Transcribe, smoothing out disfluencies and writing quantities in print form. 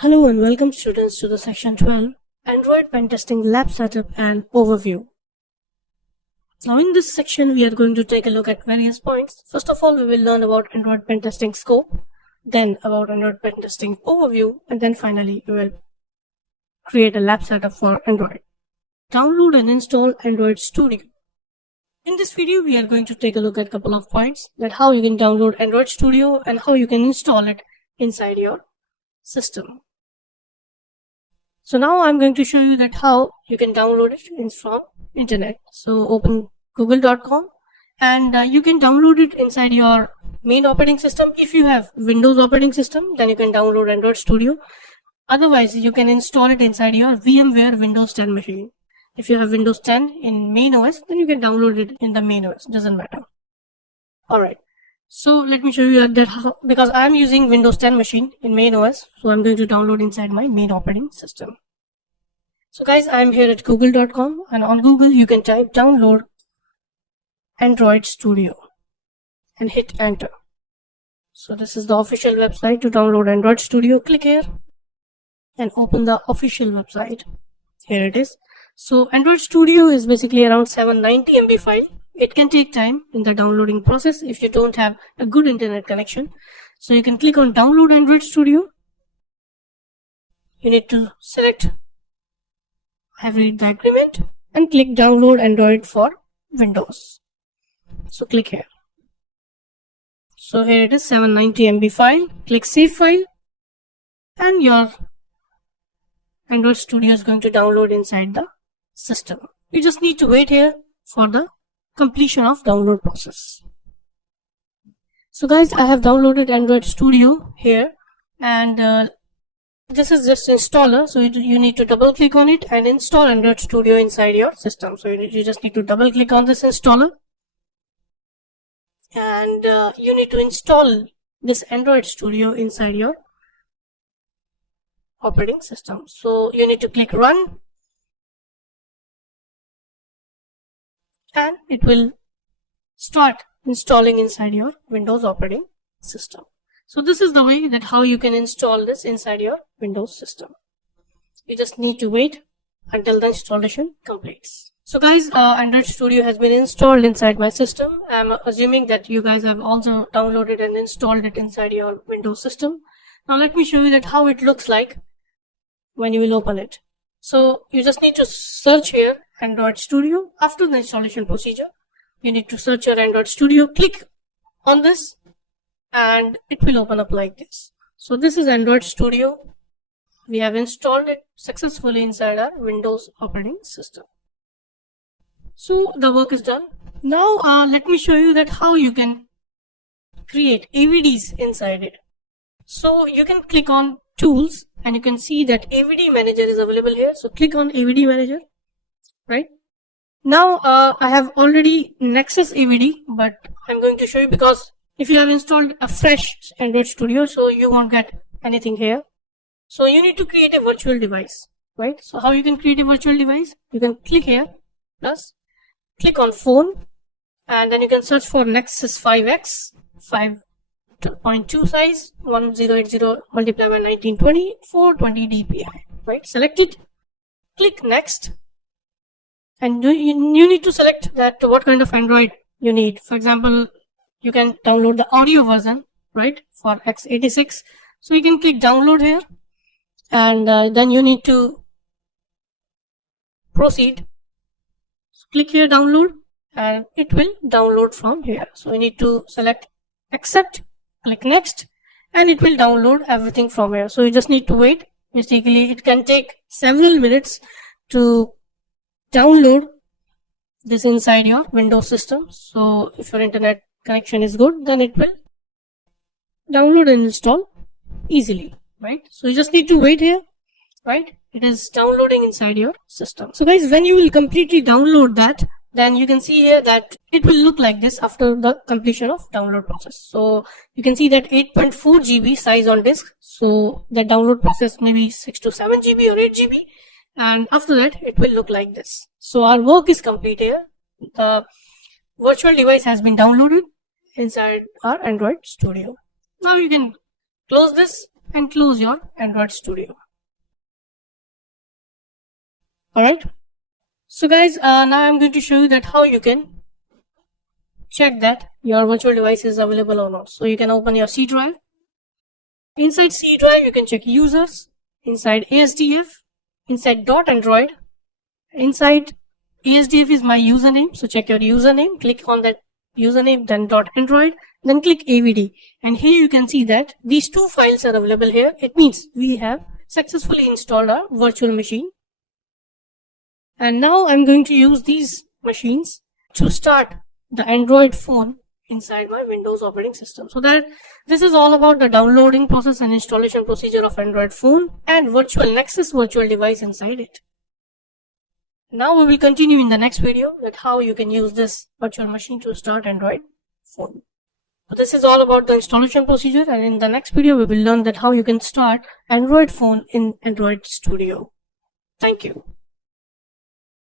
Hello and welcome students to the section 12 Android Pen Testing Lab Setup and Overview. Now in this section we are going to take a look at various points. First of all, we will learn about Android Pen Testing Scope, then about Android Pen Testing Overview, and then finally we will create a lab setup for Android. Download and install Android Studio. In this video we are going to take a look at a couple of points, that how you can download Android Studio and how you can install it inside your system. So now I'm going to show you that how you can download it from internet. So open google.com and you can download it inside your main operating system. If you have Windows operating system, then you can download Android Studio. Otherwise, you can install it inside your VMware Windows 10 machine. If you have Windows 10 in main OS, then you can download it in the main OS, doesn't matter. Alright, so let me show you that how, because I'm using Windows 10 machine in main OS, so I'm going to download inside my main operating system. So guys, I'm here at google.com and on Google you can type download Android Studio and hit enter. So this is the official website to download Android Studio. Click here and open the official website. Here it is. So Android Studio is basically around 790 MB file. It can take time in the downloading process if you don't have a good internet connection. So you can click on download Android Studio. You need to select have read the agreement and click download Android for Windows. So click here. So here it is, 790 MB file. Click save file and your Android Studio is going to download inside the system. You just need to wait here for the completion of download process. So guys, I have downloaded Android Studio here and this is just installer, so you need to double click on it and install Android Studio inside your system. So you just need to double click on this installer and you need to install this Android Studio inside your operating system. So you need to click run and it will start installing inside your Windows operating system. So this is the way that how you can install this inside your Windows system. You just need to wait until the installation completes. So guys, Android Studio has been installed inside my system. I'm assuming that you guys have also downloaded and installed it inside your Windows system. Now let me show you that how it looks like when you will open it. So you just need to search here Android Studio. After the installation procedure, you need to search your Android Studio. Click on this and it will open up like this. So this is Android Studio. We have installed it successfully inside our Windows operating system. So the work is done. Now let me show you that how you can create AVDs inside it. So you can click on tools and you can see that AVD manager is available here. So click on AVD manager, right? Now I have already Nexus AVD, but I'm going to show you because if you have installed a fresh Android Studio, so you won't get anything here. So you need to create a virtual device, right? So how you can create a virtual device? You can click here, plus click on phone, and then you can search for Nexus 5X, 5.2 size, 1080 multiplied by 1920, 420 dpi, right? Select it, click next, and you need to select that what kind of Android you need. For example, you can download the audio version, right, for x86. So you can click download here and then you need to proceed. So click here download and it will download from here. So you need to select accept, click next and it will download everything from here. So you just need to wait. Basically it can take several minutes to download this inside your Windows system. So if your internet connection is good, then it will download and install easily, right? So you just need to wait here, right? It is downloading inside your system. So guys, when you will completely download that, then you can see here that it will look like this after the completion of download process. So you can see that 8.4 GB size on disk. So the download process maybe 6 to 7 GB or 8 GB, and after that it will look like this. So our work is complete here. The virtual device has been downloaded inside our Android Studio. Now you can close this and close your Android Studio. Alright. So guys, now I'm going to show you that how you can check that your virtual device is available or not. So you can open your C drive. Inside C drive, you can check users. Inside ASDF, inside .android. Inside ASDF is my username. So check your username. Click on that username, then .android. Then click AVD. And here you can see that these two files are available here. It means we have successfully installed our virtual machine. And now I'm going to use these machines to start the Android phone inside my Windows operating system. So that this is all about the downloading process and installation procedure of Android phone and virtual Nexus virtual device inside it. Now we will continue in the next video that how you can use this virtual machine to start Android phone. So this is all about the installation procedure, and in the next video we will learn that how you can start Android phone in Android Studio. Thank you.